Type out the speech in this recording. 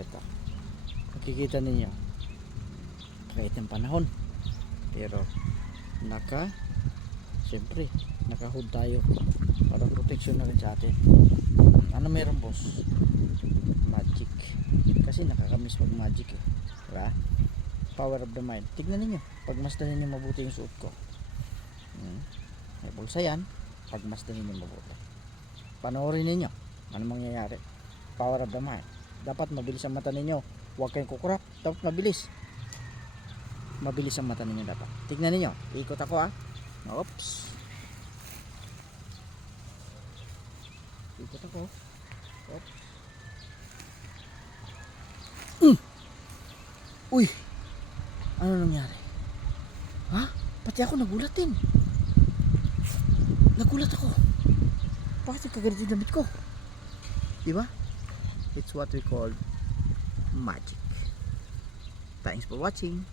Ito, makikita ninyo kahit ng panahon, pero siyempre naka-hood tayo para protection na rin sa atin. Ano meron boss? Magic, kasi nakakamiss mag magic eh, diba? Power of the mind. Tignan ninyo, pagmasdan ninyo mabuti yung suot ko. May bulsa yan, pagmasdan ninyo mabuti, panoorin ninyo ano mangyayari. Power of the mind. Dapat mabilis ang mata ninyo, huwag kayong kukurap, dapat mabilis ang mata ninyo dapat. Tignan ninyo, ikot ako ah. Oops, ikot ako. Oops. Uy, ano nangyari? Ha? Pati ako nagulat din. Nagulat ako. Bakit nagkaganito yung damit ko? Diba? It's what we call magic. Thanks for watching.